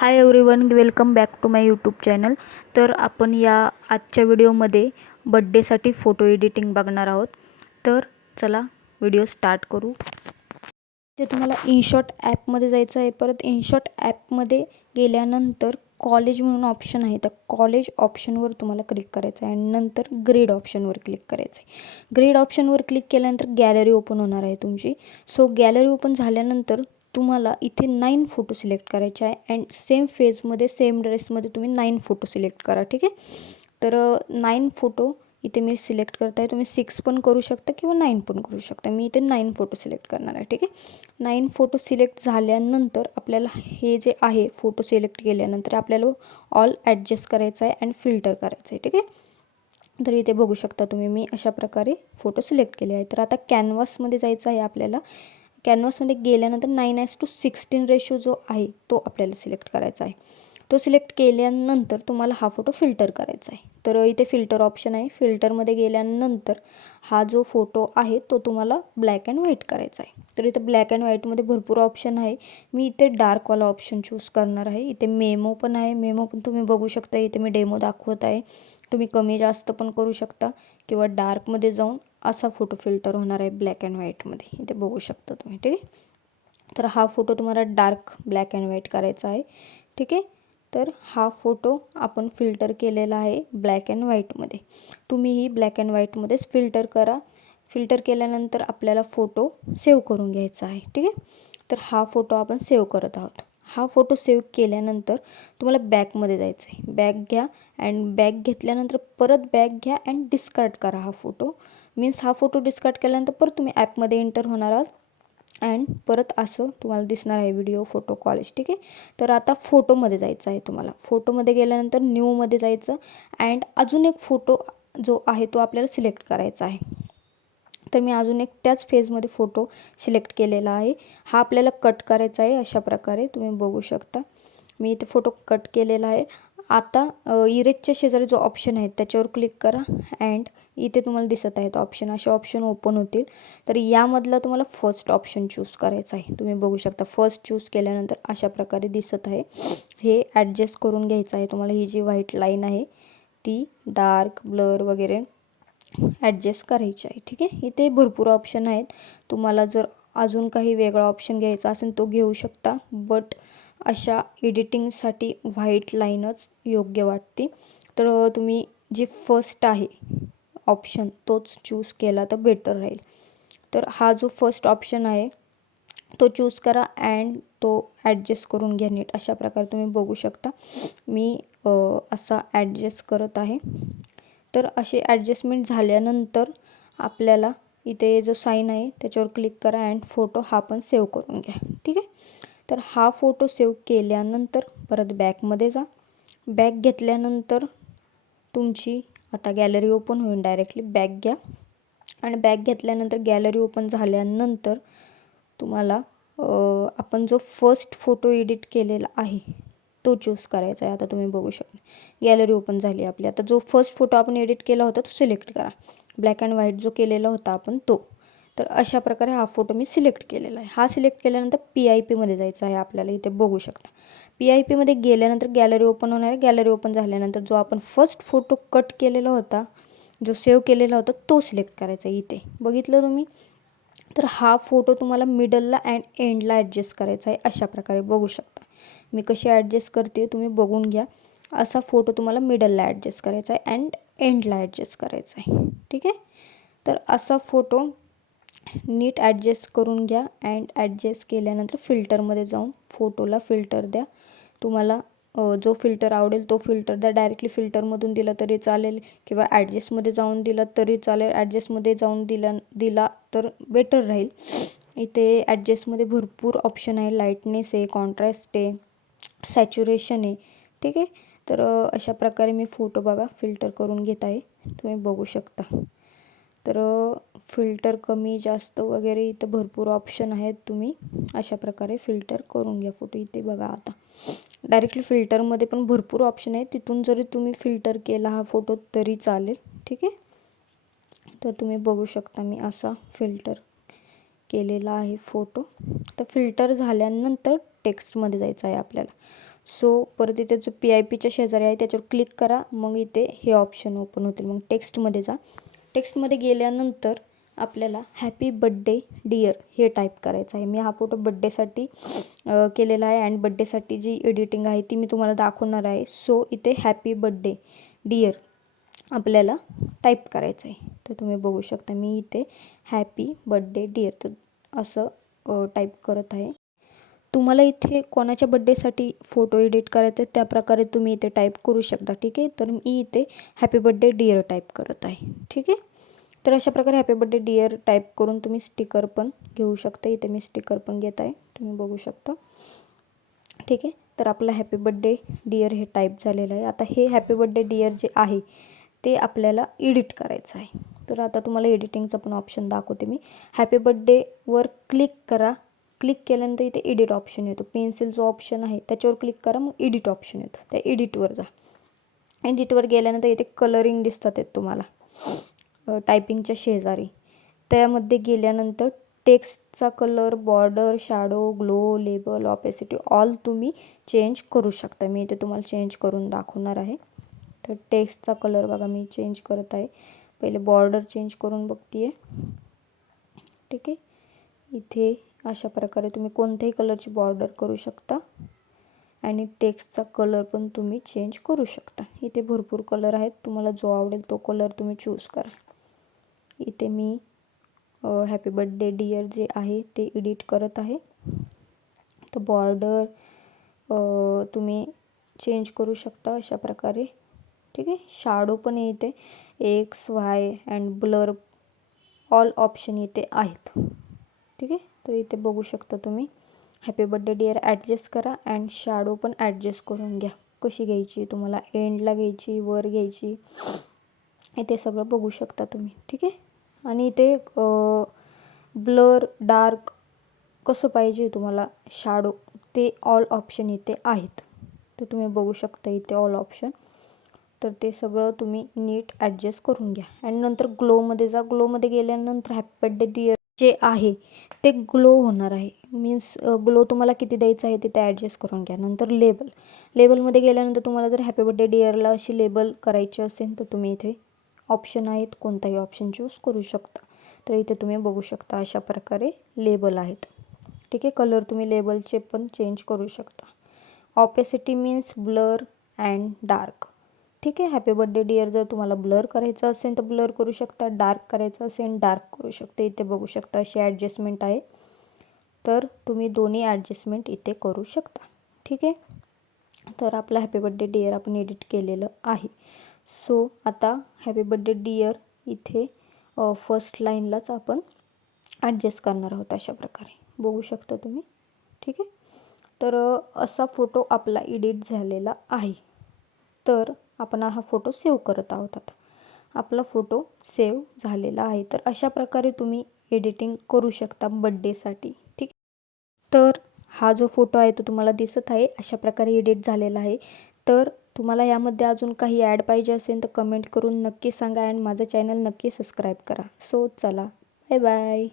High everyone, welcome back to my YouTube channel. तर आपण या आजच्या व्हिडिओमध्ये बड्डेसाठी फोटो एडिटिंग बघणार आहोत. तर चला व्हिडिओ स्टार्ट करू. ते तुम्हाला इनशॉट ॲपमध्ये जायचं आहे. परत इनशॉट ॲपमध्ये गेल्यानंतर कॉलेज म्हणून ऑप्शन आहे, तर कॉलेज ऑप्शनवर तुम्हाला क्लिक करायचं आहे आणि नंतर ग्रेड ऑप्शनवर क्लिक करायचं आहे. ग्रेड ऑप्शनवर क्लिक केल्यानंतर गॅलरी ओपन होणार आहे तुमची. सो गॅलरी ओपन झाल्यानंतर तुम्हाला इथे 9 फोटो सिलेक्ट करायचे आहे अँड सेम फेजमध्ये सेम ड्रेसमध्ये तुम्ही 9 फोटो सिलेक्ट करा. ठीक आहे. तर 9 फोटो इथे मी सिलेक्ट करत आहे. तुम्ही 6 पण करू शकता किंवा 9 पण करू शकता. मी इथे 9 फोटो सिलेक्ट करणार आहे. ठीक आहे. 9 फोटो सिलेक्ट झाल्यानंतर आपल्याला हे जे आहे फोटो सिलेक्ट केल्यानंतर आपल्याला ऑल ॲडजस्ट करायचं आहे अँड फिल्टर करायचं आहे. ठीक आहे. तर इथे बघू शकता तुम्ही मी अशा प्रकारे फोटो सिलेक्ट केले आहे. तर आता कॅनव्हासमध्ये जायचं आहे आपल्याला. कॅनव्हासमध्ये गेल्यानंतर 9:16 रेशो जो आहे तो आपल्याला सिलेक्ट करायचा आहे. तो सिलेक्ट केल्यानंतर तुम्हाला हा फोटो फिल्टर करायचा आहे. तर इथे फिल्टर ऑप्शन आहे. फिल्टरमध्ये गेल्यानंतर हा जो फोटो आहे तो तुम्हाला ब्लॅक अँड व्हाईट करायचा आहे. तर इथे ब्लॅक अँड व्हाईटमध्ये भरपूर ऑप्शन आहे. मी इथे डार्कवाला ऑप्शन चूज करणार आहे. इथे मेमो पण आहे. मेमो पण तुम्ही बघू शकता. इथे मी डेमो दाखवत आहे. तुम्ही कमी जास्त पण करू शकता किंवा डार्कमध्ये जाऊन असा फोटो फिल्टर होणार आहे ब्लॅक अँड व्हाईटमध्ये. इथे बघू शकता तुम्ही. ठीक आहे. तर हा फोटो तुम्हाला डार्क ब्लॅक अँड व्हाईट करायचा आहे. ठीक आहे. तर हा फोटो आपण फिल्टर केलेला आहे ब्लॅक अँड व्हाईटमध्ये. तुम्हीही ब्लॅक अँड व्हाईटमध्येच फिल्टर करा. फिल्टर केल्यानंतर आपल्याला फोटो सेव्ह करून घ्यायचा आहे. ठीक आहे. तर हा फोटो आपण सेव्ह करत आहोत. हा फोटो सेव्ह केल्यानंतर तुम्हाला बॅकमध्ये जायचं आहे. बॅक घ्या अँड बॅक घेतल्यानंतर परत बॅक घ्या अँड डिस्कार्ड करा हा फोटो. मीन्स हा फोटो डिस्कार्ड केल्यानंतर परत तुम्ही ॲपमध्ये एंटर होणार आहात अँड परत असं तुम्हाला दिसणार आहे व्हिडिओ फोटो कॉलेज. ठीक आहे. तर आता फोटोमध्ये जायचं आहे तुम्हाला. फोटोमध्ये गेल्यानंतर न्यूमध्ये जायचं अँड अजून एक फोटो जो आहे तो आपल्याला सिलेक्ट करायचा आहे. तर मी अजून एक त्याच फेजमध्ये फोटो सिलेक्ट केलेला आहे. हा आपल्याला कट करायचा आहे अशा प्रकारे तुम्ही बघू शकता. मी इथे फोटो कट केलेला आहे. आता इरेजच्या शेजारी जो ऑप्शन आहे त्याच्यावर क्लिक करा अँड इथे तुम्हाला दिसत आहे तो ऑप्शन. असे ऑप्शन ओपन होतील. तर यामधला तुम्हाला फर्स्ट ऑप्शन चूज करायचा आहे. तुम्ही बघू शकता फर्स्ट चूज केल्यानंतर अशा प्रकारे दिसत आहे. हे ॲडजस्ट करून घ्यायचं आहे तुम्हाला. ही जी व्हाईट लाईन आहे ती डार्क ब्लर वगैरे ॲडजस्ट करायची आहे. ठीक आहे. इथे भरपूर ऑप्शन आहेत. तुम्हाला जर अजून काही वेगळा ऑप्शन घ्यायचा असेल तो घेऊ शकता. बट अशा एडिटिंगसाठी व्हाईट लाईनच योग्य वाटते. तर तुम्ही जे फर्स्ट आहे ऑप्शन तोच चूज केला तर बेटर राहील. तर हा जो फर्स्ट ऑप्शन आहे तो चूज करा अँड तो ॲडजस्ट करून घ्या नीट. अशा प्रकारे तुम्ही बघू शकता. मी असा ॲडजस्ट करत आहे. तर असे ॲडजस्टमेंट झाल्यानंतर आपल्याला इथे जो साईन आहे त्याच्यावर क्लिक करा अँड फोटो हा पण सेव्ह करून घ्या. ठीक आहे. तर हा फोटो सेव्ह केल्यानंतर परत बॅकमध्ये जा. बॅक घेतल्यानंतर तुमची आता गॅलरी ओपन होईल. डायरेक्टली बॅक घ्या आणि बॅक घेतल्यानंतर गॅलरी ओपन झाल्यानंतर तुम्हाला आपण जो फर्स्ट फोटो एडिट केलेला आहे तो चूज करायचा आहे. आता तुम्ही बघू शकता गॅलरी ओपन झाली आपली. आता जो फर्स्ट फोटो आपण एडिट केला होता तो सिलेक्ट करा. ब्लॅक अँड व्हाईट जो केलेला होता आपण तो. तर अशा प्रकारे हा फोटो मी सिलेक्ट केलेला आहे. हा सिलेक्ट केल्यानंतर PIPमध्ये जायचं आहे आपल्याला. इथे बघू शकता. PIPमध्ये गेल्यानंतर गॅलरी ओपन होणार आहे. गॅलरी ओपन झाल्यानंतर जो आपण फर्स्ट फोटो कट केलेला होता जो सेव्ह केलेला होता तो सिलेक्ट करायचा आहे. इथे बघितलं तुम्ही. तर हा फोटो तुम्हाला मिडलला अँड एंडला ॲडजस्ट करायचा आहे. अशा प्रकारे बघू शकता. मी कशी ॲडजस्ट करते तुम्ही बघून घ्या. असा फोटो तुम्हाला मिडलला ॲडजस्ट करायचा आहे अँड एंडला ॲडजस्ट करायचा आहे. ठीक आहे. तर असा फोटो नीट ॲडजस्ट करून घ्या अँड ॲडजस्ट केल्यानंतर फिल्टरमध्ये जाऊन फोटोला फिल्टर द्या. तुम्हाला जो फिल्टर आवडेल तो फिल्टर द्या. डायरेक्टली फिल्टरमधून दिला तरी चालेल किंवा ॲडजस्टमध्ये जाऊन दिला तरी चालेल. ॲडजस्टमध्ये जाऊन दिला तर बेटर राहील. इथे ॲडजस्टमध्ये भरपूर ऑप्शन आहे. लाईटनेस आहे, कॉन्ट्रास्ट आहे, सॅच्युरेशन आहे. ठीक आहे. तर अशा प्रकारे मी फोटो बघा फिल्टर करून घेत आहे. तुम्ही बघू शकता. तर फिल्टर कमी जास्त वगैरे इथं भरपूर ऑप्शन आहेत. तुम्ही अशा प्रकारे फिल्टर करून घ्या फोटो. इथे बघा आता डायरेक्टली फिल्टरमध्ये पण भरपूर ऑप्शन आहेत. तिथून जरी तुम्ही फिल्टर केला हा फोटो तरी चालेल. ठीक आहे. तर तुम्ही बघू शकता मी असा फिल्टर केलेला आहे फोटो. तर फिल्टर झाल्यानंतर टेक्स्टमध्ये जायचं आहे आपल्याला. सो परत इथे जो PIPच्या शेजारी आहे त्याच्यावर क्लिक करा. मग इथे हे ऑप्शन ओपन होतील. मग टेक्स्टमध्ये जा. टेक्स्टमध्ये गेल्यानंतर आपल्याला हॅपी बड्डे डिअर हे टाईप करायचं आहे. मी हा फोटो बड्डेसाठी केलेला आहे आणि बड्डेसाठी जी एडिटिंग आहे ती मी तुम्हाला दाखवणार आहे. सो इथे हॅपी बड्डे डिअर आपल्याला टाईप करायचं आहे. तर तुम्ही बघू शकता मी इथे हॅपी बड्डे डिअर तर असं टाईप करत आहे. तुम्हाला इथे कोणाच्या बड्डेसाठी फोटो एडिट करायचा आहे त्याप्रकारे तुम्ही इथे टाईप करू शकता. ठीक आहे. तर मी इथे हॅपी बड्डे डिअर टाईप करत आहे. ठीक आहे. तर अशा प्रकारे हॅपी बड्डे डिअर टाईप करून तुम्ही स्टिकर पण घेऊ शकता. इथे मी स्टिकर पण घेत आहे, तुम्ही बघू शकता. ठीक आहे. तर आपला हॅपी बड्डे डिअर हे टाईप झालेलं आहे. आता हे हॅपी बड्डे डिअर जे आहे ते आपल्याला एडिट करायचं आहे. तर आता तुम्हाला एडिटिंगचा पण ऑप्शन दाखवते मी. हॅपी बड्डेवर क्लिक करा. क्लिक केल्यानंतर इथे एडिट ऑप्शन येतो. पेन्सिल जो ऑप्शन आहे त्याच्यावर क्लिक करा. मग एडिट ऑप्शन येतो. त्या एडिटवर जा. एडिटवर गेल्यानंतर इथे कलरिंग दिसतात आहेत तुम्हाला टायपिंगच्या शेजारी. त्यामध्ये गेल्यानंतर टेक्स्टचा colour, border, shadow, glow, label, opacity all तुम्ही चेंज करू शकता. मी इथे तुम्हाला चेंज करून दाखवणार आहे. तर टेक्स्टचा कलर बघा मी चेंज करत आहे. पहिले बॉर्डर चेंज करून बघते आहे. ठीक आहे. इथे अशा प्रकारे तुम्ही कोणत्याही कलरची बॉर्डर करू शकता आणि टेक्स्टचा कलर पण तुम्ही चेंज करू शकता. इथे भरपूर कलर आहेत. तुम्हाला जो आवडेल तो कलर तुम्ही चूज करा. इथे मी हॅपी बड्डे डिअर जे आहे ते एडिट करत आहे. तर बॉर्डर तुम्ही चेंज करू शकता अशा प्रकारे. ठीक आहे. शॅडो पण इथे x, Y and blur all option इथे आहेत. ठीक आहे. तर इथे बघू शकता तुम्ही हॅपी बड्डे डिअर ॲडजस्ट करा अँड शॅडो पण ॲडजस्ट करून घ्या. कशी घ्यायची तुम्हाला, एंडला घ्यायची, वर घ्यायची, इथे सगळं बघू शकता तुम्ही. ठीक आहे. आणि इथे ब्लर, डार्क कसं पाहिजे तुम्हाला शॅडो ते ऑल ऑप्शन इथे आहेत. तर तुम्ही बघू शकता इथे ऑल ऑप्शन. तर ते सगळं तुम्ही नीट ॲडजस्ट करून घ्या. आणि नंतर ग्लोमध्ये जा. ग्लोमध्ये गेल्यानंतर हॅपी बड्डे डिअर जे आहे ते ग्लो होणार आहे. मीन्स ग्लो तुम्हाला किती द्यायचं आहे तिथे ॲडजस्ट करून घ्या. नंतर लेबल. लेबलमध्ये गेल्यानंतर तुम्हाला जर हॅपी बड्डे डिअरला अशी लेबल करायची असेल तर तुम्ही इथे ऑप्शन आहेत, कोणताही ऑप्शन चूज करू शकता. तर इथे तुम्ही बघू शकता अशा प्रकारे लेबल आहेत. ठीक आहे. कलर तुम्ही लेबलचे पण चेंज करू शकता. Opacity means blur and dark. ठीक आहे. हॅपी बड्डे डिअर जर तुम्हाला ब्लर करायचं असेल तर ब्लर करू शकता, डार्क करायचं असेल डार्क करू शकता. इथे बघू शकता अशी ॲडजस्टमेंट आहे. तर तुम्ही दोन्ही ॲडजस्टमेंट इथे करू शकता. ठीक आहे. तर आपला हॅपी बड्डे डिअर आपण एडिट केलेलं आहे. सो आता हॅपी बड्डे डिअर इथे फर्स्ट लाईनलाच आपण ॲडजस्ट करणार आहोत अशा प्रकारे बघू शकता तुम्ही. ठीक आहे. तर असा फोटो आपला एडिट झालेला आहे. तर आपण हा फोटो सेव्ह करत आहोत. आता आपला फोटो सेव्ह झालेला आहे. तर अशा प्रकारे तुम्ही एडिटिंग करू शकता बड्डेसाठी. ठीक. तर हा जो फोटो आहे तो तुम्हाला दिसत आहे अशा प्रकारे एडिट झालेला आहे. तर तुम्हाला यामध्ये अजून काही ॲड पाहिजे असेल तर कमेंट करून नक्की सांगा आणि माझं चॅनल नक्की सबस्क्राईब करा. सो चला, बाय बाय.